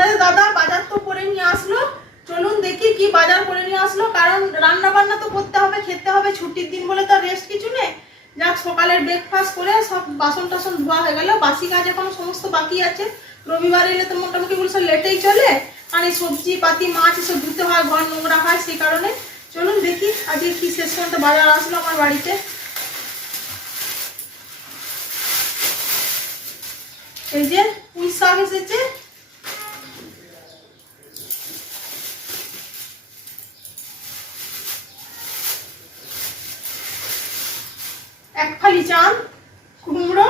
আপনাদের দাদা বাজার তো করে নিয়ে আসলো, চলুন দেখি কি বাজার করে নিয়ে আসলো। কারণ রান্না বান্না তো করতে হবে, খেতে হবে, ছুটির দিন বলে তো রেস্ট কিছু নেই। যাক, সকালের ব্রেকফাস্ট করে সব বাসন টাসন ধোয়া হয়ে গেল, বাসি কাজ এখন সমস্ত বাকি আছে। রবিবার এলে তো মোটামুটি বলে সব লেটেই চলে, আর এই সবজি পাতি মাছ এসব ধুতে হয়, ঘর নোংরা হয়, সেই কারণে। চলুন দেখি আজকে কি শেষ পর্যন্ত বাজার আসলো আমার বাড়িতে। এই যে পুঁই শাক এসেছে, এক ফালি চাল, কুমড়ো।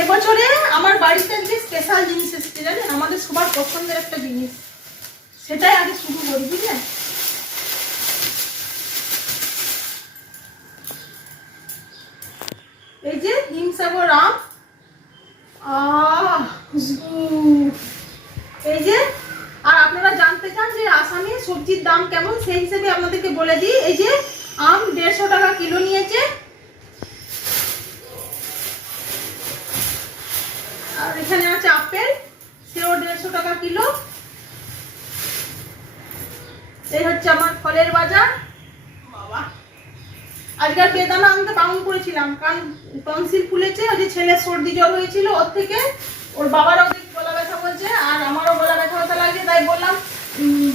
এবছরে আমার বাড়িতে যে স্পেশাল জিনিস এসেছে জানেন, আমাদের সবার পছন্দের একটা জিনিস, সেটাই আগে শুরু করি, বুঝলেন। এই যে হিমসাগর আম, খুশবু। এই যে, আর আপনারা জানতে চান যে আসামে সবজির দাম কেমন, সেই হিসেবে আপনাদেরকে বলে দিই। এই যে আম 150 টাকা কিলো নিয়েছে, আর এখানে আছে আপেল, সেও 150 টাকা কিলো। এই হচ্ছে আমার ফলের বাজার। বাবা, আজকাল বেদানা আনতে বারণ করেছিলাম, কারণ টনসিল ফুলেছে, ওই যে ছেলের সর্দি জ্বর হয়েছিল, ওর থেকে ওর বাবারও গলা ব্যথা বলছে, আর আমারও গলা ব্যথা ব্যথা লাগছে, তাই বললাম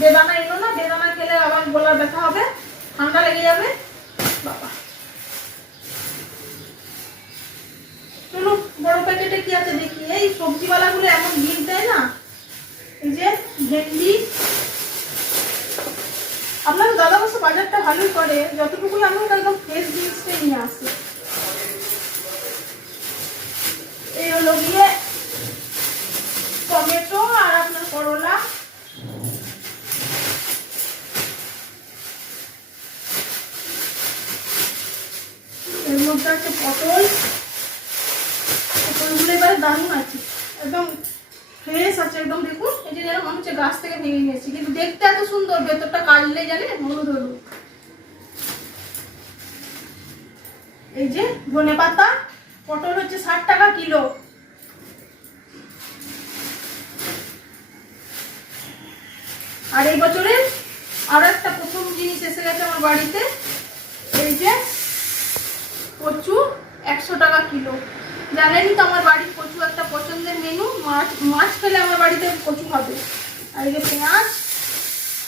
বেদানা এলো না, বেদানা খেলে আবার গলার ব্যথা হবে, ঠান্ডা লেগে যাবে। বাবা, চলো বড় প্যাকেটে কি আছে দেখি। এই সবজিওয়ালাগুলো এমন বিল দেয় না। এই যে ভেন্ডি, আপনার দাদা অবশ্য বাজারটা ভালোই করে, যতটুকুই আমি একদম ফ্রেশ জিনিসটাই নিয়ে আসি। এই হলো গিয়ে টমেটো আর আপনার করলা। এর মধ্যে আছে পটল, পটলগুলো এবারে দারুণ আছে, একদম ফ্রেশ আছে একদম। দেখুন, এই যে যেন মনে হচ্ছে গাছ থেকে ভেঙে নিয়েছি, কিন্তু দেখতে এত সুন্দর, ভেতরটা কাটলে জানে হলুদ হলুদ। এই যে ধনে পাতা, পটল হচ্ছে 60 টাকা কিলো। আর এই বছরে আরো একটা প্রথম জিনিস এসে গেছে আমার বাড়িতে, এই যে কচু 100 টাকা কিলো। জানেনই তো আমার বাড়ির কচু একটা পছন্দের মেনু, মাছ খেলে আমার বাড়িতে কচু হবে। আর এই যে পেঁয়াজ,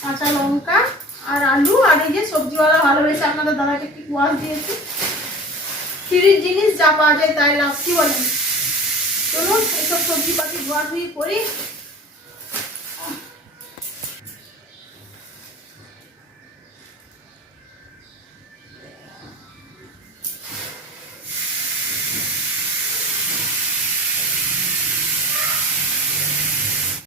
কাঁচা লঙ্কা আর আলু, আর এই যে সবজিওয়ালা ভালোবেসে আপনাদের দাদাকে একটু কোয়াশ দিয়েছি। ফ্রির জিনিস যা পাওয়া যায় তাই লাভ, কি বলেন। চলুন এইসব সবজি পাতি ধোয়াধুয়ি করি।